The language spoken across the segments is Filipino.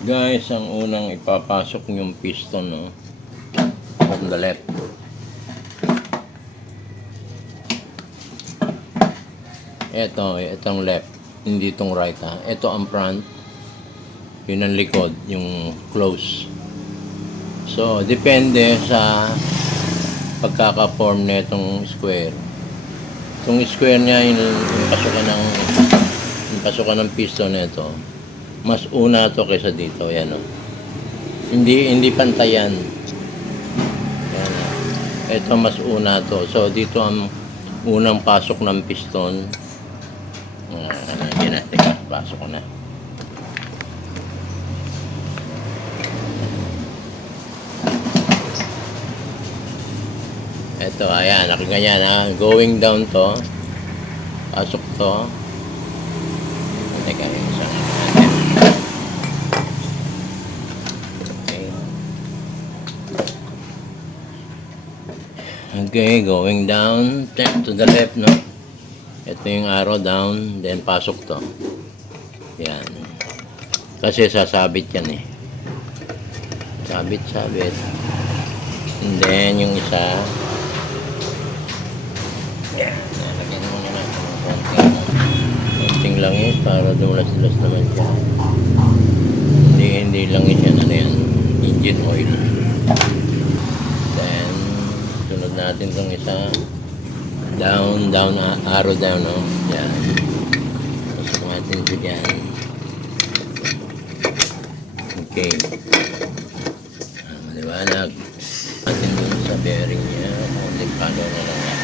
Guys, ang unang ipapasok yung piston, no, from the left. Itong left, hindi itong right, ha. Ito ang front, yun ang likod, yung close. So, depende sa pagkaka-form na itong square. Itong square niya, yung pasukan ng piston na ito, mas una to kaysa dito. Yan, o. Hindi pantayan. Yan, o. Ito mas una to. So, dito ang unang pasok ng piston. Yan natin. Pasok ko na. Ito, ayan. Nakaganyan, ha. Going down to. Pasok to. Teka, yung isang natin. Okay, going down to the left, no? Ito yung arrow down, then pasok to. Yan. Kasi sasabit yan, eh. Sabit. And then, yung isa, yan. Nalagyan mo na natin ng konting langis para dumulas-dulas naman siya. Hindi langis yan. Ano yan? Engine oil. Then, sunod natin itong isa. Down, arrow down, no? Yan. Pasok natin ito dyan. Okay. Maliwanag. Natin dun sa bearing niya. Konting palo na lang yan.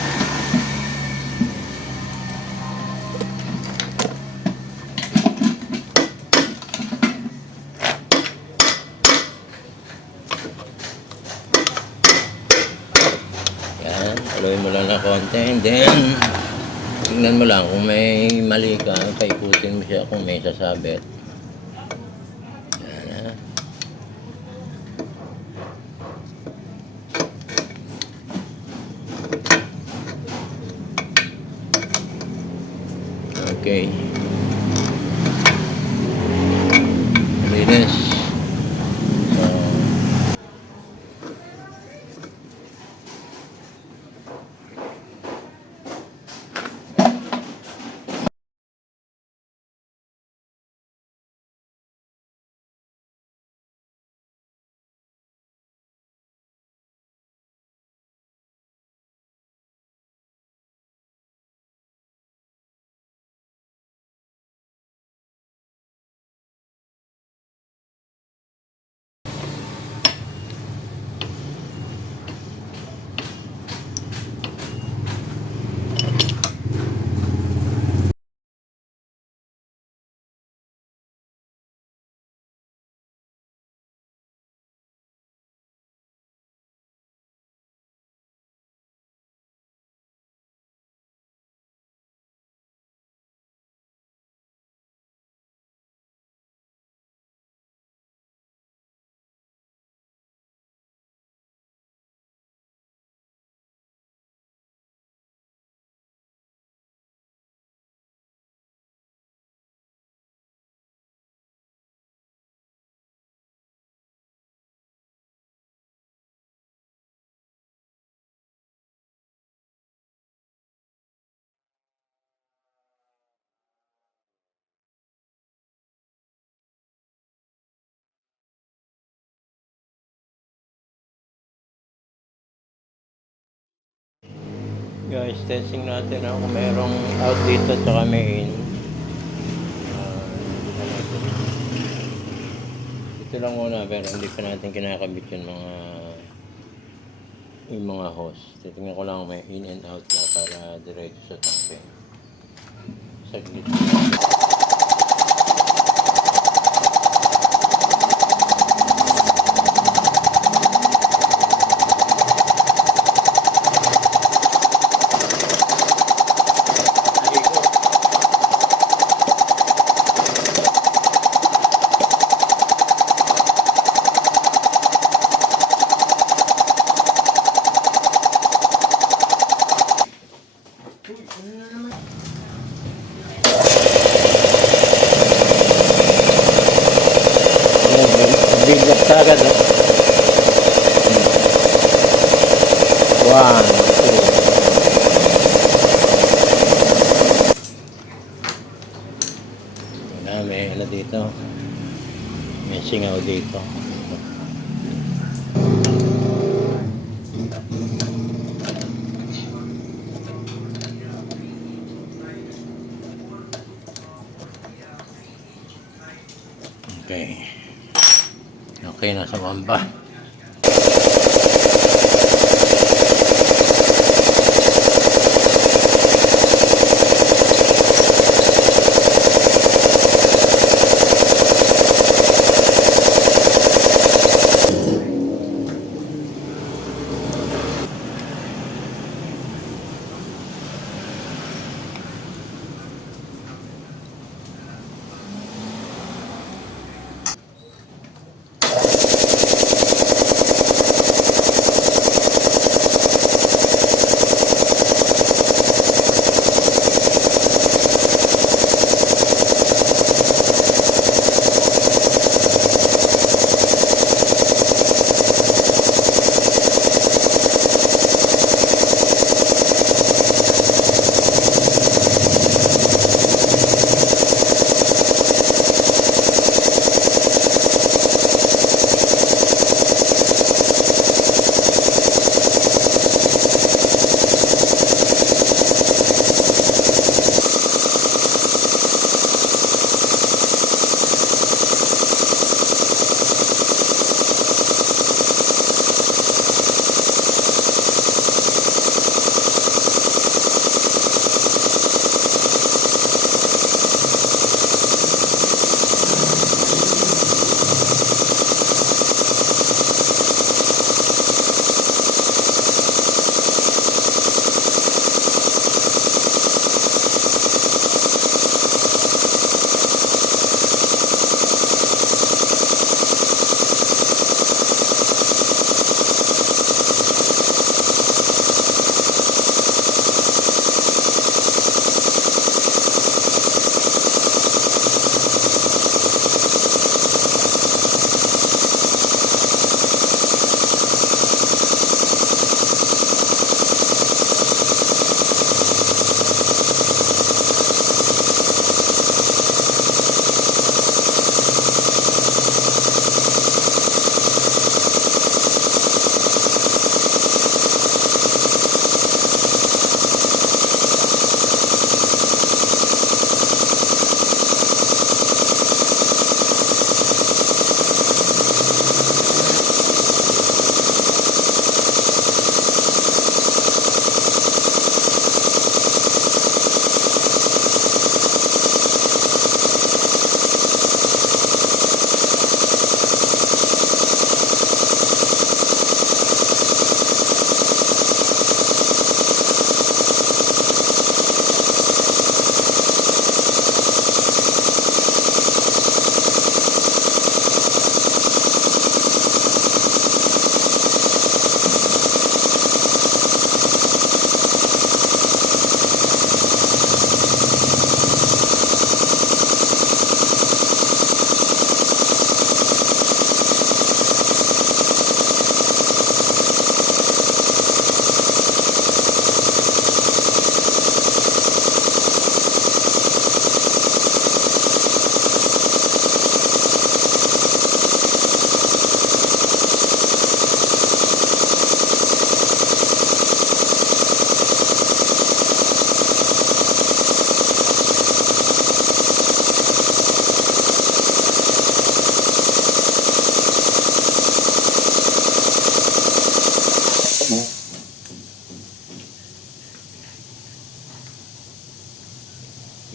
Haluin mo lang na konti, and then tingnan mo lang kung may mali ka, paikutin mo siya kung may sasabit. Yan, ha. Okay. Linis. Guys, testing natin kung mayroong out dito at saka may in. Ito lang muna, pero hindi pa natin kinakabit yung mga hose. Titingnan ko lang kung may in and out na para diretso sa tapping. Saglit. agad, oh. 1, 2. May ano dito. May singaw dito. Okay. Okay, nasa mamba.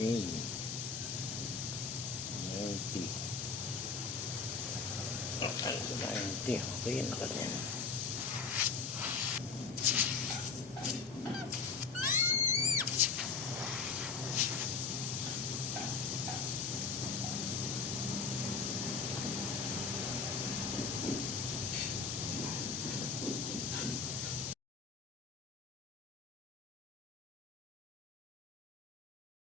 Okay. 90. Okay, 90. Okay, nakatin.